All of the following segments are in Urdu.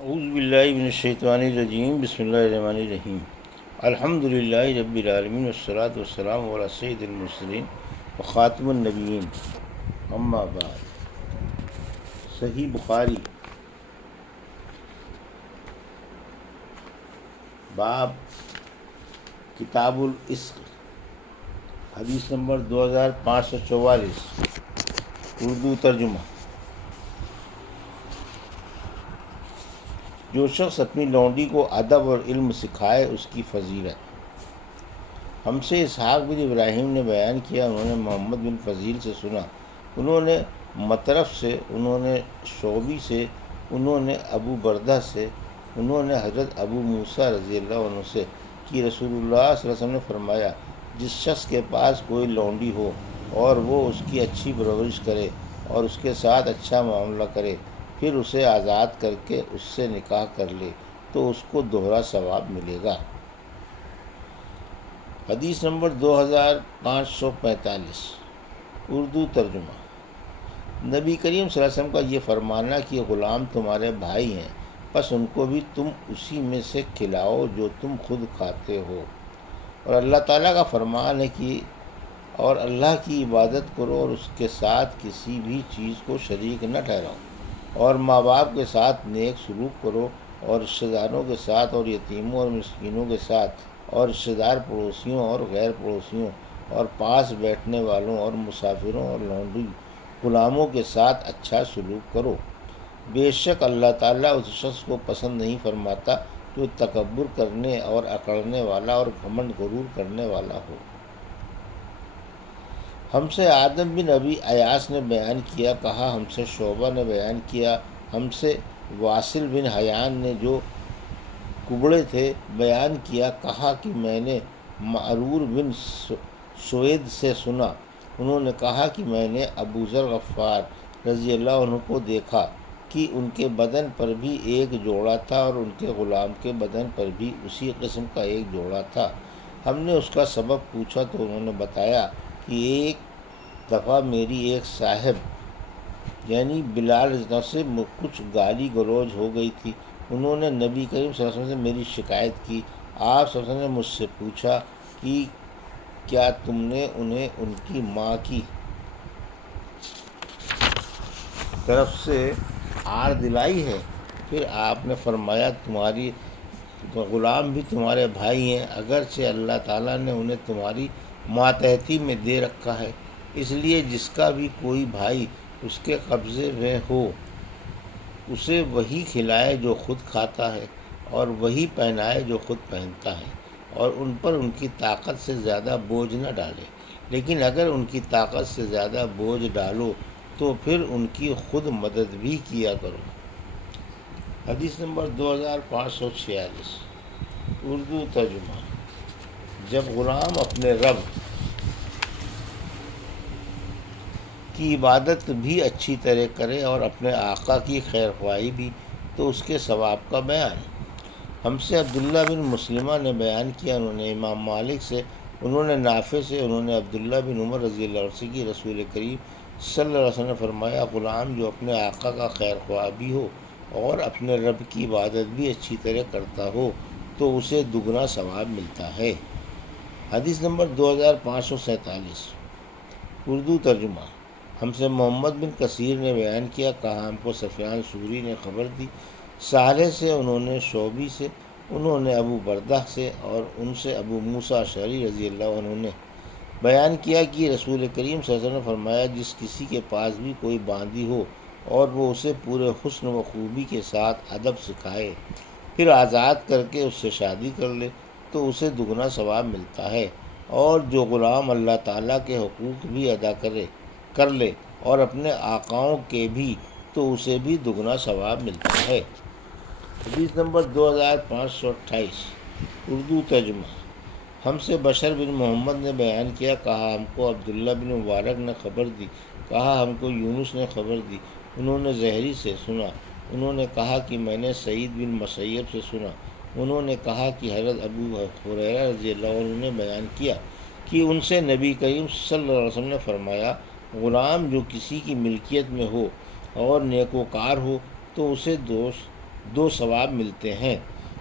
اعوذ باللہ من الشیطان الرجیم، بسم اللہ الرحمن الرحیم۔ الحمد للہ رب العالمین والصلاة والسلام علی سید المرسلین وخاتم النبیین، اما بعد۔ صحیح بخاری باب کتاب العشق، حدیث نمبر 2544، اردو ترجمہ۔ جو شخص اپنی لونڈی کو ادب اور علم سکھائے اس کی فضیلت۔ ہم سے اسحاق بن ابراہیم نے بیان کیا، انہوں نے محمد بن فضیل سے سنا، انہوں نے مطرف سے، انہوں نے شعبی سے، انہوں نے ابو بردہ سے، انہوں نے حضرت ابو موسیٰ رضی اللہ عنہ سے کہ رسول اللہ صلی اللہ علیہ وسلم نے فرمایا، جس شخص کے پاس کوئی لونڈی ہو اور وہ اس کی اچھی پرورش کرے اور اس کے ساتھ اچھا معاملہ کرے، پھر اسے آزاد کر کے اس سے نکاح کر لے تو اس کو دوہرا ثواب ملے گا۔ حدیث نمبر 2545، اردو ترجمہ۔ نبی کریم صلی اللہ علیہ وسلم کا یہ فرمانا کہ غلام تمہارے بھائی ہیں، پس ان کو بھی تم اسی میں سے کھلاؤ جو تم خود کھاتے ہو، اور اللہ تعالیٰ کا فرمان ہے کہ اور اللہ کی عبادت کرو اور اس کے ساتھ کسی بھی چیز کو شریک نہ ٹھہراؤ، اور ماں باپ کے ساتھ نیک سلوک کرو، اور رشتہ داروں کے ساتھ اور یتیموں اور مسکینوں کے ساتھ اور رشتہ دار پڑوسیوں اور غیر پڑوسیوں اور پاس بیٹھنے والوں اور مسافروں اور لونڈی غلاموں کے ساتھ اچھا سلوک کرو۔ بے شک اللہ تعالیٰ اس شخص کو پسند نہیں فرماتا جو تکبر کرنے اور اکڑنے والا اور گھمنڈ غرور کرنے والا ہو۔ ہم سے آدم بن ابی ایاس نے بیان کیا، کہا ہم سے شعبہ نے بیان کیا، ہم سے واصل بن حیان نے جو کبڑے تھے بیان کیا، کہا کہ میں نے معرور بن سوید سے سنا، انہوں نے کہا کہ میں نے ابو ذر غفار رضی اللہ عنہ کو دیکھا کہ ان کے بدن پر بھی ایک جوڑا تھا اور ان کے غلام کے بدن پر بھی اسی قسم کا ایک جوڑا تھا۔ ہم نے اس کا سبب پوچھا تو انہوں نے بتایا کہ ایک دفعہ میری ایک صاحب یعنی بلال رضی اللہ سے کچھ گالی گلوچ ہو گئی تھی، انہوں نے نبی کریم صلی اللہ علیہ وسلم سے میری شکایت کی۔ آپ صلی اللہ علیہ وسلم نے مجھ سے پوچھا کہ کیا تم نے انہیں ان کی ماں کی طرف سے آر دلائی ہے؟ پھر آپ نے فرمایا تمہاری غلام بھی تمہارے بھائی ہیں، اگرچہ اللہ تعالیٰ نے انہیں تمہاری ماتحتی میں دے رکھا ہے، اس لیے جس کا بھی کوئی بھائی اس کے قبضے میں ہو اسے وہی کھلائے جو خود کھاتا ہے، اور وہی پہنائے جو خود پہنتا ہے، اور ان پر ان کی طاقت سے زیادہ بوجھ نہ ڈالے، لیکن اگر ان کی طاقت سے زیادہ بوجھ ڈالو تو پھر ان کی خود مدد بھی کیا کرو۔ حدیث نمبر 2546، اردو ترجمہ۔ جب غلام اپنے رب کی عبادت بھی اچھی طرح کرے اور اپنے آقا کی خیر خواہی بھی، تو اس کے ثواب کا بیان۔ ہم سے عبداللہ بن مسلمہ نے بیان کیا، انہوں نے امام مالک سے، انہوں نے نافع سے، انہوں نے عبداللہ بن عمر رضی اللہ عنہ سے کہ رسول کریم صلی اللہ علیہ وسلم نے فرمایا، غلام جو اپنے آقا کا خیر خواہ بھی ہو اور اپنے رب کی عبادت بھی اچھی طرح کرتا ہو تو اسے دگنا ثواب ملتا ہے۔ حدیث نمبر 2547، اردو ترجمہ۔ ہم سے محمد بن کثیر نے بیان کیا، کہا ہم کو سفیان ثوری نے خبر دی، صالح سے، انہوں نے شعبی سے، انہوں نے ابو بردہ سے، اور ان سے ابو موسیٰ اشعری رضی اللہ عنہ نے بیان کیا کہ رسول کریم صلی اللہ علیہ وسلم نے فرمایا، جس کسی کے پاس بھی کوئی باندی ہو اور وہ اسے پورے حسن و خوبی کے ساتھ ادب سکھائے، پھر آزاد کر کے اس سے شادی کر لے تو اسے دگنا ثواب ملتا ہے، اور جو غلام اللہ تعالیٰ کے حقوق بھی ادا کر لے اور اپنے آقاؤں کے بھی، تو اسے بھی دگنا ثواب ملتا ہے۔ حدیث نمبر 2528، اردو ترجمہ۔ ہم سے بشر بن محمد نے بیان کیا، کہا ہم کو عبداللہ بن مبارک نے خبر دی، کہا ہم کو یونس نے خبر دی، انہوں نے زہری سے سنا، انہوں نے کہا کہ میں نے سعید بن مسیب سے سنا، انہوں نے کہا کہ حضرت ابو ہریرہ رضی اللہ عنہ نے بیان کیا کہ ان سے نبی کریم صلی اللہ علیہ وسلم نے فرمایا، غلام جو کسی کی ملکیت میں ہو اور نیکوکار ہو تو اسے دو ثواب ملتے ہیں۔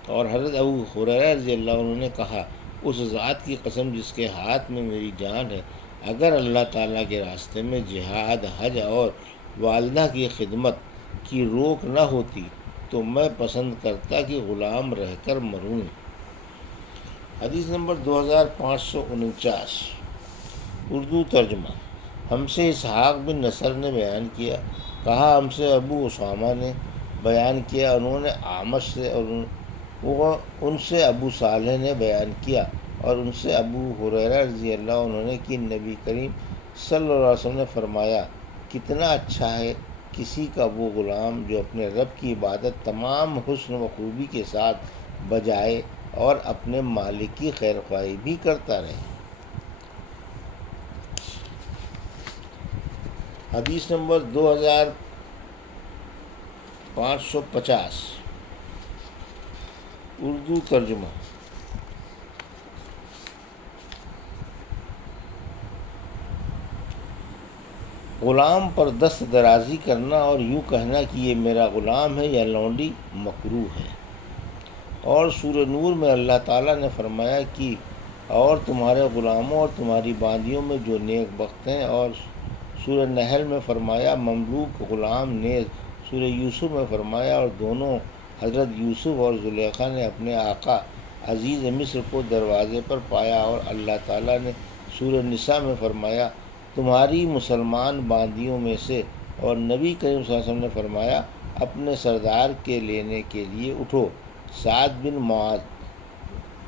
اور حضرت ابو ہریرہ رضی اللہ عنہ نے کہا، اس ذات کی قسم جس کے ہاتھ میں میری جان ہے، اگر اللہ تعالیٰ کے راستے میں جہاد، حج اور والدہ کی خدمت کی روک نہ ہوتی تو میں پسند کرتا کہ غلام رہ کر مروں۔ حدیث نمبر 2549، اردو ترجمہ۔ ہم سے اسحاق بن نصر نے بیان کیا، کہا ہم سے ابو اسامہ نے بیان کیا، انہوں نے اعمش سے، اور ان سے ابو صالح نے بیان کیا، اور ان سے ابو ہریرہ رضی اللہ عنہ نے کہ نبی کریم صلی اللہ علیہ وسلم نے فرمایا، کتنا اچھا ہے کسی کا وہ غلام جو اپنے رب کی عبادت تمام حسن و خوبی کے ساتھ بجائے اور اپنے مالک کی خیر خواہی بھی کرتا رہے۔ حدیث نمبر 2550، اردو ترجمہ۔ غلام پر دست درازی کرنا اور یوں کہنا کہ یہ میرا غلام ہے یا لونڈی مکروہ ہے۔ اور سورہ نور میں اللہ تعالیٰ نے فرمایا کہ اور تمہارے غلاموں اور تمہاری باندیوں میں جو نیک بخت ہیں، اور سورہ نحل میں فرمایا مملوک غلام نیز سورہ یوسف میں فرمایا، اور دونوں حضرت یوسف اور زلیخا نے اپنے آقا عزیز مصر کو دروازے پر پایا، اور اللہ تعالیٰ نے سورہ نساء میں فرمایا تمہاری مسلمان باندیوں میں سے، اور نبی کریم صلی اللہ علیہ وسلم نے فرمایا اپنے سردار کے لینے کے لیے اٹھو، سعد بن معاذ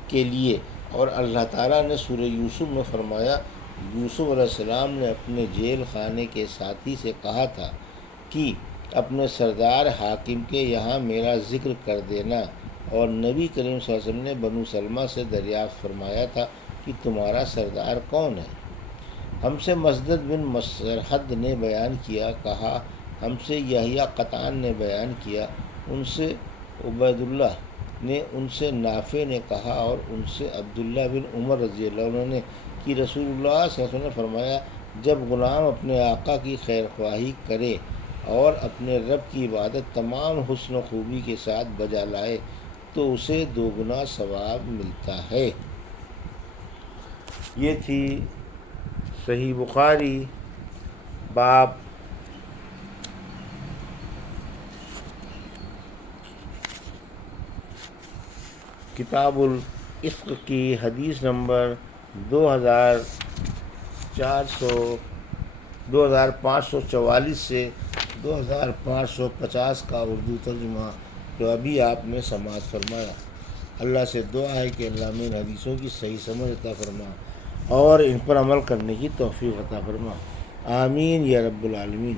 کے لیے۔ اور اللہ تعالیٰ نے سورہ یوسف میں فرمایا یوسف علیہ السلام نے اپنے جیل خانے کے ساتھی سے کہا تھا کہ اپنے سردار حاکم کے یہاں میرا ذکر کر دینا، اور نبی کریم صلی اللہ علیہ وسلم نے بنو سلمہ سے دریافت فرمایا تھا کہ تمہارا سردار کون ہے۔ ہم سے مسدد بن مسرحد نے بیان کیا، کہا ہم سے یحییٰ قطان نے بیان کیا، ان سے عبید اللہ نے، ان سے نافع نے کہا، اور ان سے عبداللہ بن عمر رضی اللہ عنہ نے کہ رسول اللہ صلی اللہ علیہ وسلم نے فرمایا جب غلام اپنے آقا کی خیر خواہی کرے اور اپنے رب کی عبادت تمام حسن و خوبی کے ساتھ بجا لائے تو اسے دوگنا ثواب ملتا ہے۔ یہ تھی صحیح بخاری باب کتاب العفق کی حدیث نمبر 2544 سے 2550 کا اردو ترجمہ جو ابھی آپ نے سماعت فرمایا۔ اللہ سے دعا ہے کہ اللہ میں ان حدیثوں کی صحیح سمجھ عطا فرما اور ان پر عمل کرنے کی توفیق عطا فرما، آمین یا رب العالمین۔